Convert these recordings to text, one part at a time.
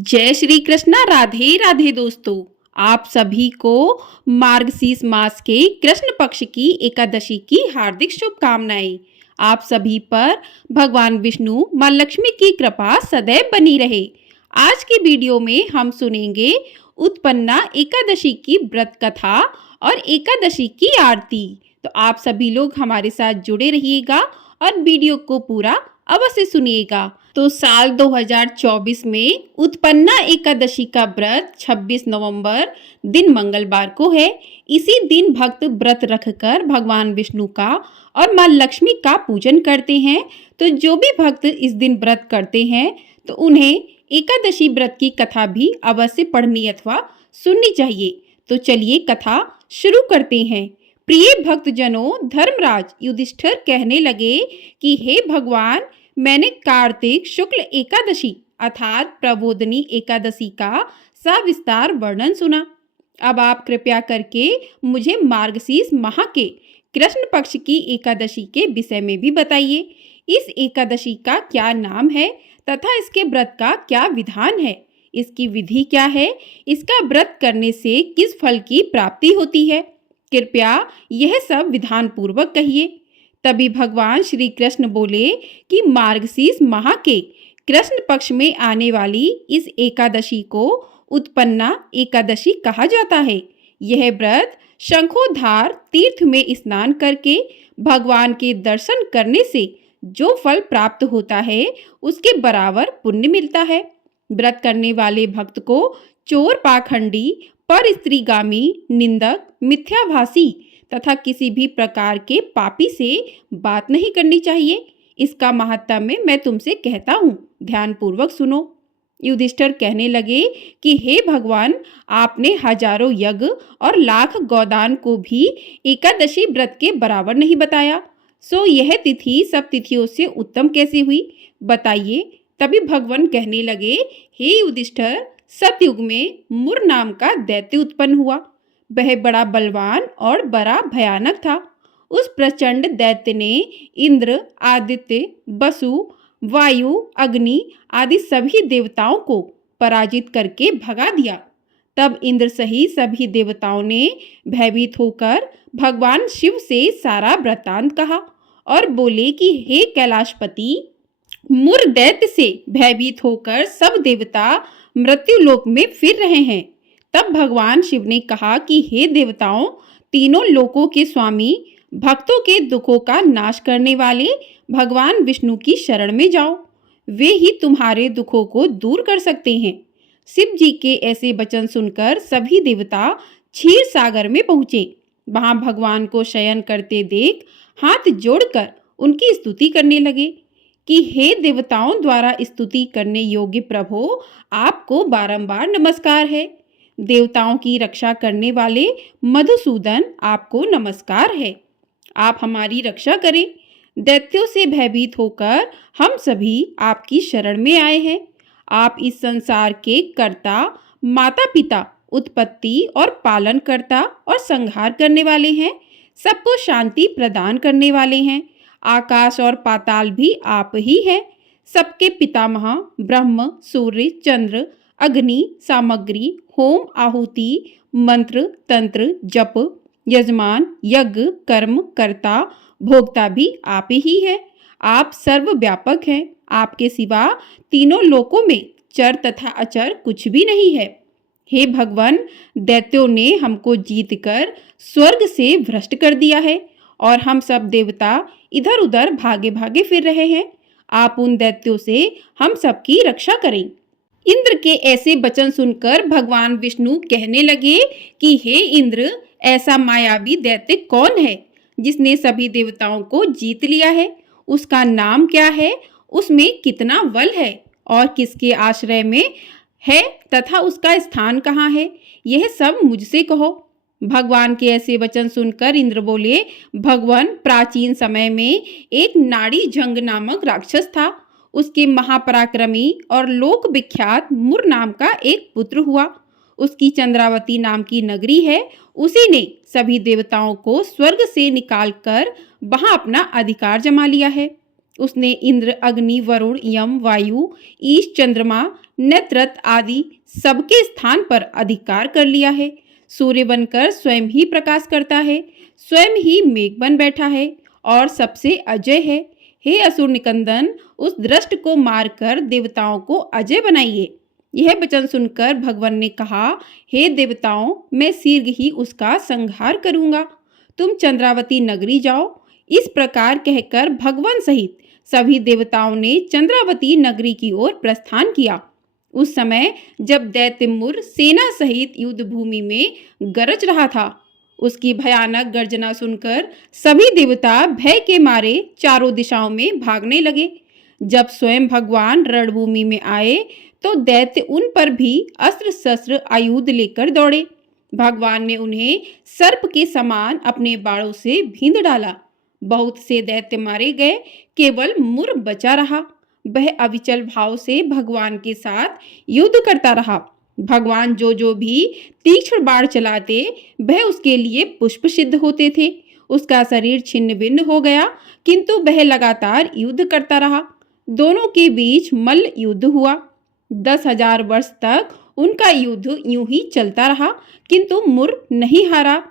जय श्री कृष्णा। राधे राधे दोस्तों, आप सभी को मार्गशीर्ष मास के कृष्ण पक्ष की एकादशी की हार्दिक शुभकामनाएं। आप सभी पर भगवान विष्णु मां लक्ष्मी की कृपा सदैव बनी रहे। आज की वीडियो में हम सुनेंगे उत्पन्ना एकादशी की व्रत कथा और एकादशी की आरती। तो आप सभी लोग हमारे साथ जुड़े रहिएगा और वीडियो को पूरा अवश्य सुनिएगा। तो साल 2024 में उत्पन्ना एकादशी का व्रत 26 नवंबर दिन मंगलवार को है। इसी दिन भक्त व्रत रखकर भगवान विष्णु का और मां लक्ष्मी का पूजन करते हैं। तो जो भी भक्त इस दिन व्रत करते हैं तो उन्हें एकादशी व्रत की कथा भी अवश्य पढ़नी अथवा सुननी चाहिए। तो चलिए कथा शुरू करते हैं। प्रिय भक्तजनों, धर्मराज युधिष्ठिर कहने लगे कि हे भगवान, मैंने कार्तिक शुक्ल एकादशी अर्थात प्रबोधनी एकादशी का सविस्तार वर्णन सुना। अब आप कृपया करके मुझे मार्गशीर्ष माह के कृष्ण पक्ष की एकादशी के विषय में भी बताइए। इस एकादशी का क्या नाम है तथा इसके व्रत का क्या विधान है, इसकी विधि क्या है, इसका व्रत करने से किस फल की प्राप्ति होती है, कृपया यह सब विधान पूर्वक कहिए। तभी भगवान श्री कृष्ण बोले कि मार्गशीर्ष माह के कृष्ण पक्ष में आने वाली इस एकादशी को उत्पन्ना एकादशी कहा जाता है। यह व्रत शंखोधार तीर्थ में स्नान करके भगवान के दर्शन करने से जो फल प्राप्त होता है उसके बराबर पुण्य मिलता है। व्रत करने वाले भक्त को चोर, पाखंडी, पर स्त्रीगामी, निंदक, मिथ्याभाषी तथा किसी भी प्रकार के पापी से बात नहीं करनी चाहिए। इसका महात्म्य मैं तुमसे कहता हूँ, ध्यान पूर्वक सुनो। युधिष्ठिर कहने लगे कि हे भगवान, आपने हजारों यज्ञ और लाख गोदान को भी एकादशी व्रत के बराबर नहीं बताया, सो यह तिथि सब तिथियों से उत्तम कैसे हुई, बताइए। तभी भगवान कहने लगे, हे युधिष्ठिर, सतयुग में मुर नाम का दैत्य उत्पन्न हुआ। वह बड़ा बलवान और बड़ा भयानक था। उस प्रचंड दैत्य ने इंद्र, आदित्य, वसु, वायु, अग्नि आदि सभी देवताओं को पराजित करके भगा दिया। तब इंद्र सहित सभी देवताओं ने भयभीत होकर भगवान शिव से सारा वृत्तांत कहा और बोले कि हे कैलाशपति, मुर दैत्य से भयभीत होकर सब देवता मृत्यु लोक में फिर रहे हैं। तब भगवान शिव ने कहा कि हे देवताओं, तीनों लोकों के स्वामी, भक्तों के दुखों का नाश करने वाले भगवान विष्णु की शरण में जाओ, वे ही तुम्हारे दुखों को दूर कर सकते हैं। शिव जी के ऐसे वचन सुनकर सभी देवता क्षीर सागर में पहुंचे। वहां भगवान को शयन करते देख हाथ जोड़कर उनकी स्तुति करने लगे कि हे देवताओं द्वारा स्तुति करने योग्य प्रभु, आपको बारंबार नमस्कार है। देवताओं की रक्षा करने वाले मधुसूदन, आपको नमस्कार है। आप हमारी रक्षा करें। दैत्यों से भयभीत होकर हम सभी आपकी शरण में आए हैं। आप इस संसार के कर्ता, माता पिता, उत्पत्ति और पालन करता और संहार करने वाले हैं। सबको शांति प्रदान करने वाले हैं। आकाश और पाताल भी आप ही हैं। सबके पितामह ब्रह्म, सूर्य, चंद्र, अग्नि, सामग्री, होम, आहुति, मंत्र, तंत्र, जप, यजमान, यज्ञ, कर्म, कर्ता, भोक्ता भी आप ही हैं। आप सर्वव्यापक हैं। आपके सिवा तीनों लोकों में चर तथा अचर कुछ भी नहीं है। हे भगवान, दैत्यों ने हमको जीतकर स्वर्ग से भ्रष्ट कर दिया है और हम सब देवता इधर उधर भागे भागे फिर रहे हैं। आप उन दैत्यों से हम सबकी रक्षा करें। इंद्र के ऐसे वचन सुनकर भगवान विष्णु कहने लगे कि हे इंद्र, ऐसा मायावी दैत्य कौन है जिसने सभी देवताओं को जीत लिया है? उसका नाम क्या है? उसमें कितना बल है और किसके आश्रय में है तथा उसका स्थान कहाँ है? यह सब मुझसे कहो। भगवान के ऐसे वचन सुनकर इंद्र बोले, भगवान, प्राचीन समय में एक नाड़ी जंग नामक राक्षस था। उसके महापराक्रमी और लोक विख्यात मुर नाम का एक पुत्र हुआ। उसकी चंद्रावती नाम की नगरी है। उसी ने सभी देवताओं को स्वर्ग से निकालकर वहां अपना अधिकार जमा लिया है। उसने इंद्र, अग्नि, वरुण, यम, वायु, ईश, चंद्रमा, नेत्रत आदि सबके स्थान पर अधिकार कर लिया है। सूर्य बनकर स्वयं ही प्रकाश करता है, स्वयं ही मेघ बन बैठा है और सबसे अजय है। हे असुर निकंदन, उस दृष्ट को मारकर देवताओं को अजय बनाइए। यह वचन सुनकर भगवान ने कहा, हे देवताओं, मैं शीघ्र ही उसका संहार करूंगा। तुम चंद्रावती नगरी जाओ। इस प्रकार कहकर भगवान सहित सभी देवताओं ने चंद्रावती नगरी की ओर प्रस्थान किया। उस समय जब दैत्यमुर सेना सहित युद्ध भूमि में गरज रहा था, उसकी भयानक गर्जना सुनकर सभी देवता भय के मारे चारों दिशाओं में भागने लगे। जब स्वयं भगवान रणभूमि में आए तो दैत्य उन पर भी अस्त्र शस्त्र आयुध लेकर दौड़े। भगवान ने उन्हें सर्प के समान अपने बाणों से भींद डाला। बहुत से दैत्य मारे गए, केवल मुर बचा रहा। वह अविचल भाव से भगवान के साथ युद्ध करता रहा। भगवान जो भी तीक्ष्ण बाण चलाते, वह उसके लिए पुष्प सिद्ध होते थे। उसका शरीर छिन्न भिन्न हो गया, किंतु वह लगातार युद्ध करता रहा। दोनों के बीच मल्ल युद्ध हुआ। 10,000 वर्ष तक उनका युद्ध यूं ही चलता रहा, किंतु मुर नहीं हारा।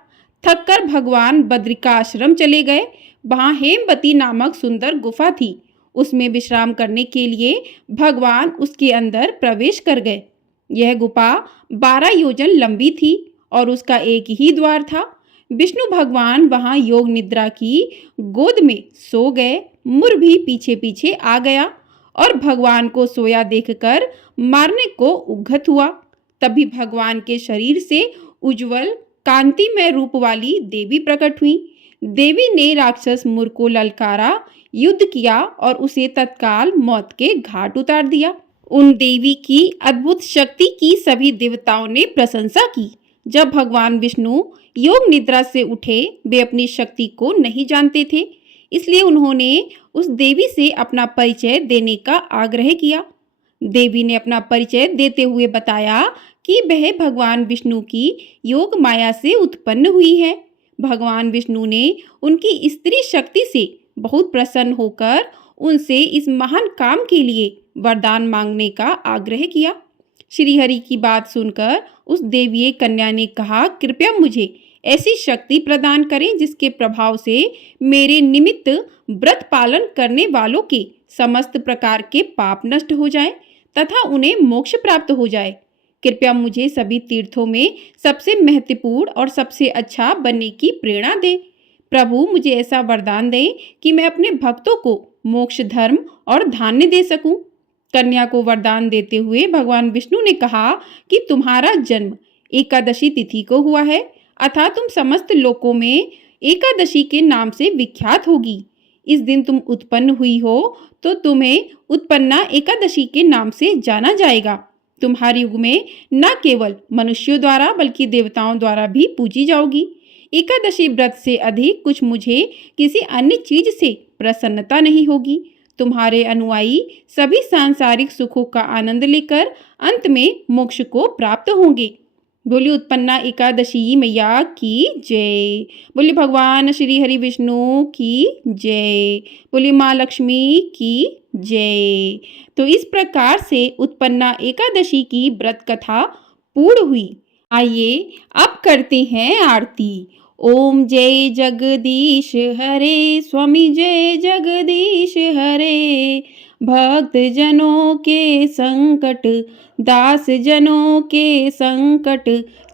थककर भगवान बद्रिकाश्रम चले गए। वहां हेमवती नामक सुंदर गुफा थी। उसमें विश्राम करने के लिए भगवान उसके अंदर प्रवेश कर गए। यह गुफा 12 योजन लंबी थी और उसका एक ही द्वार था। विष्णु भगवान वहां योग निद्रा की गोद में सो गए। मुर भी पीछे पीछे आ गया और भगवान को सोया देखकर मारने को उद्यत हुआ। तभी भगवान के शरीर से उज्जवल कांतिमय रूप वाली देवी प्रकट हुई। देवी ने राक्षस मुर को ललकारा, युद्ध किया और उसे तत्काल मौत के घाट उतार दिया। उन देवी की अद्भुत शक्ति की सभी देवताओं ने प्रशंसा की। जब भगवान विष्णु योग निद्रा से उठे, वे अपनी शक्ति को नहीं जानते थे, इसलिए उन्होंने उस देवी से अपना परिचय देने का आग्रह किया। देवी ने अपना परिचय देते हुए बताया कि वह भगवान विष्णु की योग माया से उत्पन्न हुई है। भगवान विष्णु ने उनकी स्त्री शक्ति से बहुत प्रसन्न होकर उनसे इस महान काम के लिए वरदान मांगने का आग्रह किया। श्रीहरि की बात सुनकर उस देवीय कन्या ने कहा, कृपया मुझे ऐसी शक्ति प्रदान करें जिसके प्रभाव से मेरे निमित्त व्रत पालन करने वालों के समस्त प्रकार के पाप नष्ट हो जाएं तथा उन्हें मोक्ष प्राप्त हो जाए। कृपया मुझे सभी तीर्थों में सबसे महत्वपूर्ण और सबसे अच्छा बनने की प्रेरणा दें। प्रभु, मुझे ऐसा वरदान दें कि मैं अपने भक्तों को मोक्ष, धर्म और धान्य दे सकूं। कन्या को वरदान देते हुए भगवान विष्णु ने कहा कि तुम्हारा जन्म एकादशी तिथि को हुआ है, अतः तुम समस्त लोकों में एकादशी के नाम से विख्यात होगी। इस दिन तुम उत्पन्न हुई हो तो तुम्हें उत्पन्ना एकादशी के नाम से जाना जाएगा। तुम्हारे युग में न केवल मनुष्यों द्वारा बल्कि देवताओं द्वारा भी पूजी जाओगी। एकादशी व्रत से अधिक कुछ मुझे किसी अन्य चीज से प्रसन्नता नहीं होगी। तुम्हारे अनुयायी सभी सांसारिक सुखों का आनंद लेकर अंत में मोक्ष को प्राप्त होंगे। बोली उत्पन्ना एकादशी मैया की जय। बोली भगवान श्री हरि विष्णु की जय। बोली माँ लक्ष्मी की जय। तो इस प्रकार से उत्पन्ना एकादशी की व्रत कथा पूर्ण हुई। आइए अब करते हैं आरती। ओम जय जगदीश हरे, स्वामी जय जगदीश हरे। भक्त जनों के संकट, दास जनों के संकट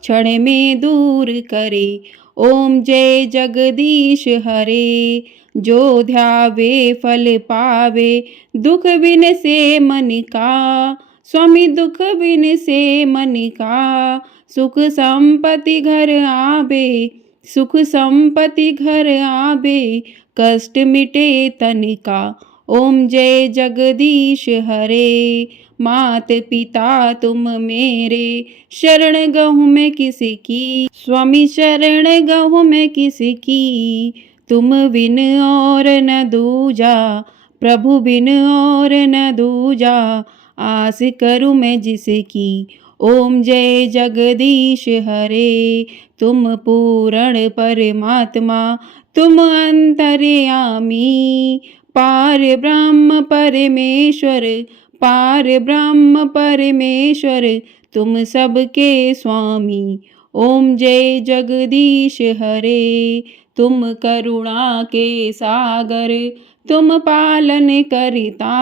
क्षण में दूर करे। ओम जय जगदीश हरे। जो ध्यावे फल पावे, दुख बिन से मन का। स्वामी दुख बिन से मन का, सुख संपत्ति घर आवे। सुख संपत्ति घर आवे, कष्ट मिटे तन का। ओम जय जगदीश हरे। मात पिता तुम मेरे, शरण गहूँ मैं किसकी। स्वामी शरण गहूँ मैं किसकी। तुम बिन और न दूजा, प्रभु बिन और न दूजा। आस करूँ मैं जिसकी। ओम जय जगदीश हरे। तुम पूर्ण परमात्मा, तुम अंतर्यामी। पार ब्रह्म परमेश्वर, पार ब्रह्म परमेश्वर, तुम सबके स्वामी। ओम जय जगदीश हरे, तुम करुणा के सागर, तुम पालन करता,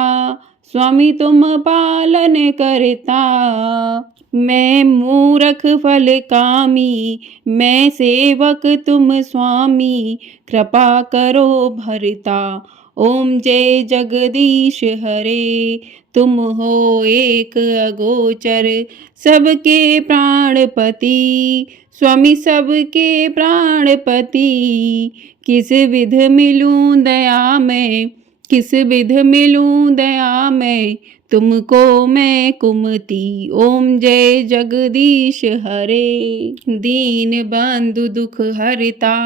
स्वामी तुम पालन करता। मैं मूरख फल कामी, मैं सेवक तुम स्वामी, कृपा करो भरता। ओम जय जगदीश हरे, तुम हो एक अगोचर, सबके प्राणपति, स्वामी सबके प्राणपति। किस विध मिलूं दया में, किस विध मिलूं दया में, तुमको मैं कुमति। ओम जय जगदीश हरे, दीन बंधु दुख हरता,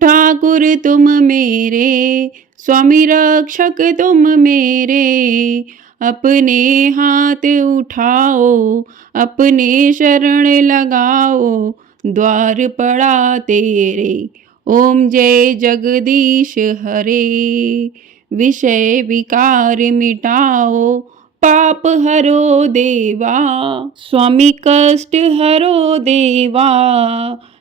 ठाकुर तुम मेरे, स्वामी रक्षक तुम मेरे। अपने हाथ उठाओ, अपने शरण लगाओ, द्वार पड़ा तेरे। ओम जय जगदीश हरे, विषय विकार मिटाओ, पाप हरो देवा, स्वामी कष्ट हरो देवा।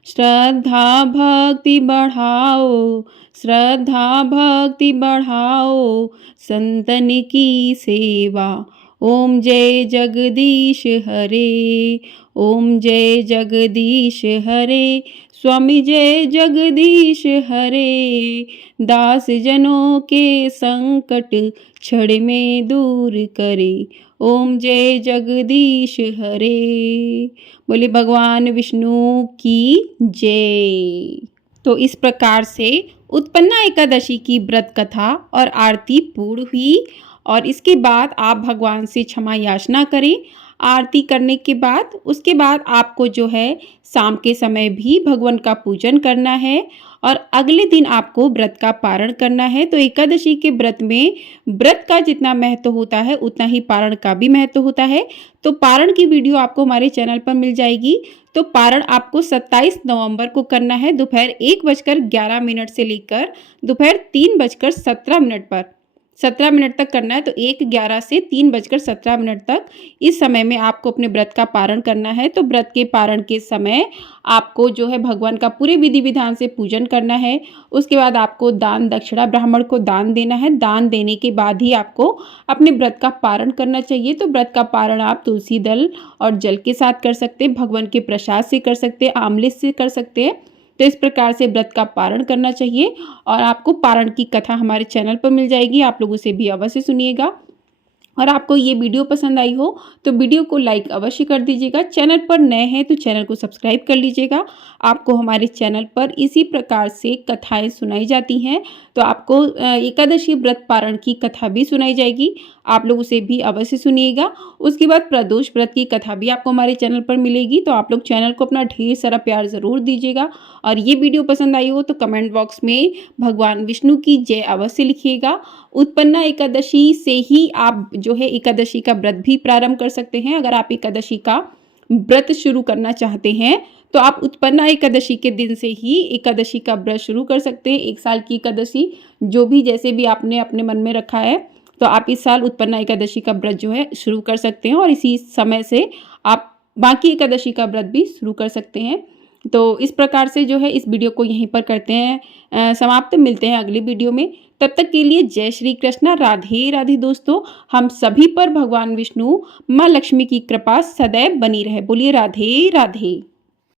श्रद्धा भक्ति बढ़ाओ, श्रद्धा भक्ति बढ़ाओ, संतन की सेवा। ओम जय जगदीश हरे, ओम जय जगदीश हरे, स्वामी जय जगदीश हरे। दास जनों के संकट क्षण में दूर करे। ओम जय जगदीश हरे। बोले भगवान विष्णु की जय। तो इस प्रकार से उत्पन्ना एकादशी की व्रत कथा और आरती पूर्ण हुई और इसके बाद आप भगवान से क्षमा याचना करें। आरती करने के बाद उसके बाद आपको जो है शाम के समय भी भगवान का पूजन करना है और अगले दिन आपको व्रत का पारण करना है। तो एकादशी के व्रत में व्रत का जितना महत्व होता है उतना ही पारण का भी महत्व होता है। तो पारण की वीडियो आपको हमारे चैनल पर मिल जाएगी। तो पारण आपको 27 नवंबर को करना है दोपहर 1:11 से लेकर दोपहर 3:17 पर 17 मिनट तक करना है। तो 1:11 से 3:17 तक इस समय में आपको अपने व्रत का पारण करना है। तो व्रत के पारण के समय आपको जो है भगवान का पूरे विधि विधान से पूजन करना है। उसके बाद आपको दान दक्षिणा ब्राह्मण को दान देना है। दान देने के बाद ही आपको अपने व्रत का पारण करना चाहिए। तो व्रत का पारण आप तुलसी दल और जल के साथ कर सकते हैं, भगवान के प्रसाद से कर सकते हैं, आमले से कर सकते हैं। तो इस प्रकार से व्रत का पारण करना चाहिए और आपको पारण की कथा हमारे चैनल पर मिल जाएगी। आप लोगों से भी अवश्य सुनिएगा। और आपको ये वीडियो पसंद आई हो तो वीडियो को लाइक अवश्य कर दीजिएगा। चैनल पर नए हैं तो चैनल को सब्सक्राइब कर लीजिएगा। आपको हमारे चैनल पर इसी प्रकार से कथाएं सुनाई जाती हैं। तो आपको एकादशी व्रत पारण की कथा भी सुनाई जाएगी। आप लोग उसे भी अवश्य सुनिएगा। उसके बाद प्रदोष व्रत की कथा भी आपको हमारे चैनल पर मिलेगी। तो आप लोग चैनल को अपना ढेर सारा प्यार ज़रूर दीजिएगा। और ये वीडियो पसंद आई हो तो कमेंट बॉक्स में भगवान विष्णु की जय अवश्य लिखिएगा। उत्पन्ना एकादशी से ही आप जो है एकादशी का व्रत भी प्रारंभ कर सकते हैं। अगर आप एकादशी का व्रत शुरू करना चाहते हैं तो आप उत्पन्ना एकादशी के दिन से ही एकादशी का व्रत शुरू कर सकते हैं। 1 साल की एकादशी जो भी जैसे भी आपने अपने मन में रखा है तो आप इस साल उत्पन्ना एकादशी का व्रत जो है शुरू कर सकते हैं और इसी समय से आप बाकी एकादशी का व्रत भी शुरू कर सकते हैं। तो इस प्रकार से जो है इस वीडियो को यहीं पर करते हैं समाप्त। मिलते हैं अगली वीडियो में। तब तक के लिए जय श्री कृष्णा, राधे राधे दोस्तों। हम सभी पर भगवान विष्णु माँ लक्ष्मी की कृपा सदैव बनी रहे। बोलिए राधे राधे।